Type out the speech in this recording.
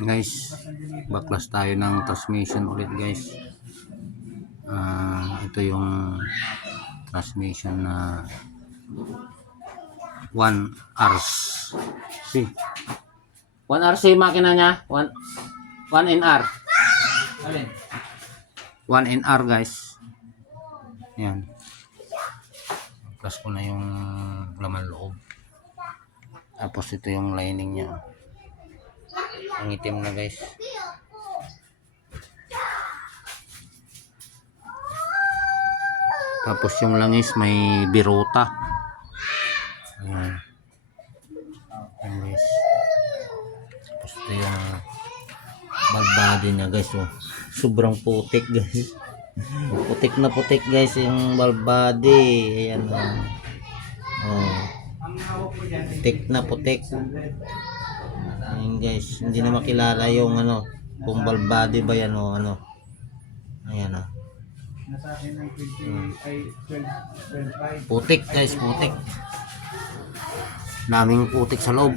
Guys, baklas tayo ng transmission ulit guys. Ito yung transmission na 1RC 1RC makina niya, 1NR 1NR guys. Yan, baklas ko na yung laman loob. Tapos ito yung lining niya, ang itim na guys. Tapos yung langis may biruta. Ayan. Ayan guys. Tapos ito yung valve body niya guys. Oh. Sobrang putik guys. Putik na putik guys yung valve body. Ayan o. Oh. Putik na putik. Ayan guys. Hindi na makilala yung ano. Kung valve body ba yan o ano. Ayan o. Nasa akin ng 20 ay 12.5. Putik guys, putik. Daming putik sa loob.